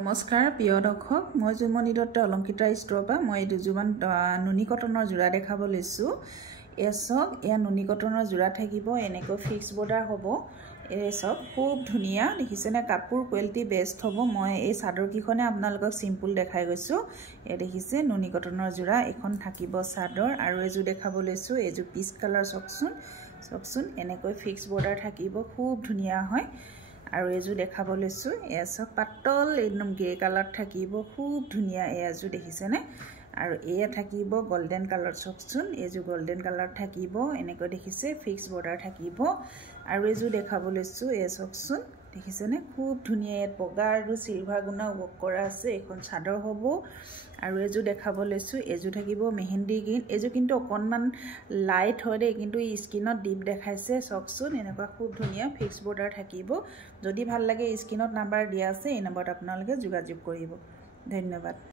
নমস্কাৰ প্ৰিয় দৰ্শক, মই জুমনি দত্ত অলংকিতা ষ্ট'ৰৰ পৰা মই দুযোৰমান নুনি কটনৰ যোৰা দেখাব লৈছোঁ। এই চাওক, এয়া নুনি কটনৰ যোৰা থাকিব, এনেকৈ ফিক্স বৰ্ডাৰ হ'ব। এই চাওক, খুব ধুনীয়া দেখিছেনে? কাপোৰ কোৱালিটি বেষ্ট হ'ব। মই এই চাদৰকেইখনে আপোনালোকক চিম্পুল দেখাই গৈছোঁ। এই দেখিছে নুনি কটনৰ যোৰা, এখন থাকিব চাদৰ। আৰু এযোৰ দেখাব লৈছোঁ, এইযোৰ পিচ কালাৰ। চাওকচোন এনেকৈ ফিক্স বৰ্ডাৰ থাকিব, খুব ধুনীয়া হয়। আৰু এযোৰ দেখাব লৈছোঁ, এয়া চাওক, পাতল একদম গ্ৰে কালাৰত থাকিব, খুব ধুনীয়া। এয়াযোৰ দেখিছেনে? আৰু এয়া থাকিব গল্ডেন কালাৰত। চাওকচোন, এইযোৰ গল্ডেন কালাৰত থাকিব, এনেকৈ দেখিছে ফিক্স বৰ্ডাৰ থাকিব। আৰু এযোৰ দেখাব লৈছোঁ, এয়া চাওকচোন, দেখিছেনে? খুব ধুনীয়া, ইয়াত বগা আৰু চিলভাৰ গুণা ৱৰ্ক কৰা আছে। এইখন চাদৰ হ'ব। আৰু এযোৰ দেখাব লৈছোঁ, এযোৰ থাকিব মেহেন্দি গ্ৰীণ। এইযোৰ কিন্তু অকণমান লাইট হয় দেই, কিন্তু এই স্কিনত ডিপ দেখাইছে। চাওকচোন, এনেকুৱা খুব ধুনীয়া ফিক্স বৰ্ডাৰ থাকিব। যদি ভাল লাগে, স্ক্ৰীনত নাম্বাৰ দিয়া আছে, এই নম্বৰত আপোনালোকে যোগাযোগ কৰিব। ধন্যবাদ।